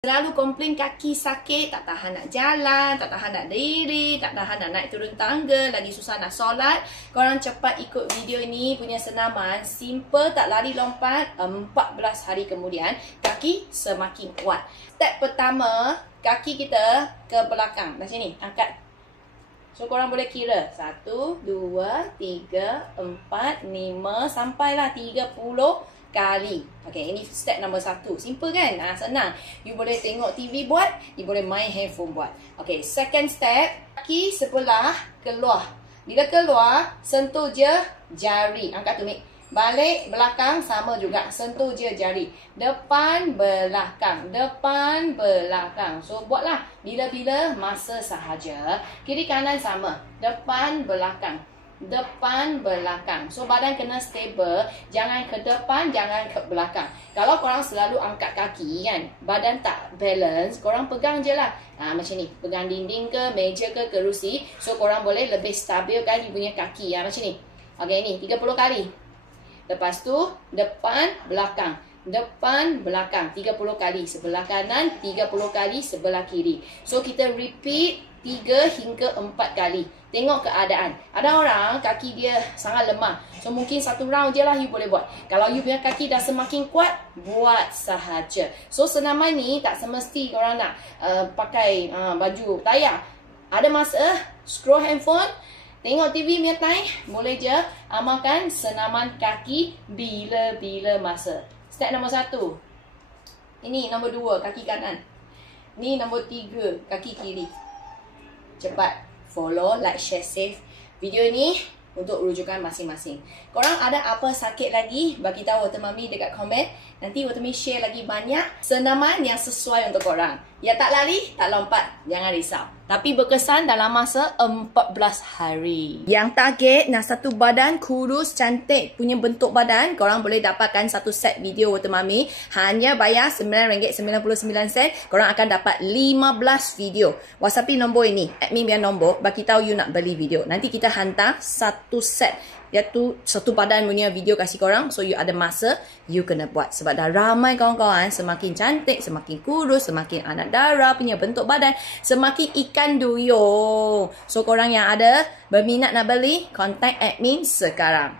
Selalu komplain kaki sakit, tak tahan nak jalan, tak tahan nak diri, tak tahan nak naik turun tangga, lagi susah nak solat. Korang cepat ikut video ni punya senaman. Simple, tak lari lompat. 14 hari kemudian, kaki semakin kuat. Step pertama, kaki kita ke belakang. Macam ni, angkat. So, korang boleh kira. 1, 2, 3, 4, 5, sampailah 30 kali. Okay, ini step nombor 1. Simple kan? Senang. You boleh tengok TV buat, you boleh main handphone buat. Okay, second step, kaki sebelah keluar. Bila keluar, sentuh je jari. Angkat tu, Mik. Balik, belakang, sama juga. Sentuh je jari. Depan, belakang. Depan, belakang. So, buatlah. Bila-bila masa sahaja. Kiri kanan sama. Depan, belakang. Depan, belakang. So, badan kena stable. Jangan ke depan, jangan ke belakang. Kalau korang selalu angkat kaki kan, badan tak balance, korang pegang je lah. Macam ni. Pegang dinding ke, meja ke, kerusi. So, korang boleh lebih stabilkan you punya kaki. Macam ni. Okay, ni 30 kali. Lepas tu, depan, belakang. Depan, belakang. 30 kali. Sebelah kanan, 30 kali. Sebelah kiri. So, kita repeat 3 hingga 4 kali. Tengok keadaan. Ada orang kaki dia sangat lemah. So mungkin 1 round je lah you boleh buat. Kalau you punya kaki dah semakin kuat, buat sahaja. So senaman ni tak semesti korang nak pakai baju tayar. Ada masa scroll handphone, tengok TV punya time, boleh je amalkan senaman kaki bila-bila masa. Step nombor 1. Ini nombor 2, kaki kanan. Ni nombor 3, kaki kiri. Cepat follow, like, share, save video ni untuk rujukan masing-masing. Korang ada apa sakit lagi, bagi tahu Water Mami dekat komen. Nanti Water Mami share lagi banyak senaman yang sesuai untuk korang. Ya, tak lari, tak lompat, jangan risau. Tapi berkesan dalam masa 14 hari. Yang target nak satu badan kurus, cantik punya bentuk badan, korang boleh dapatkan satu set video Water Mami. Hanya bayar RM9.99. Korang akan dapat 15 video. WhatsAppin nombor ini, admin biar nombor, bagi tahu you nak beli video. Nanti kita hantar satu set, iaitu satu badan punya video kasih korang. So you ada masa, you kena buat. Sebab dah ramai kawan-kawan, semakin cantik, semakin kurus, semakin anak darah punya bentuk badan, semakin ikan duyung. So korang yang ada berminat nak beli, contact admin sekarang.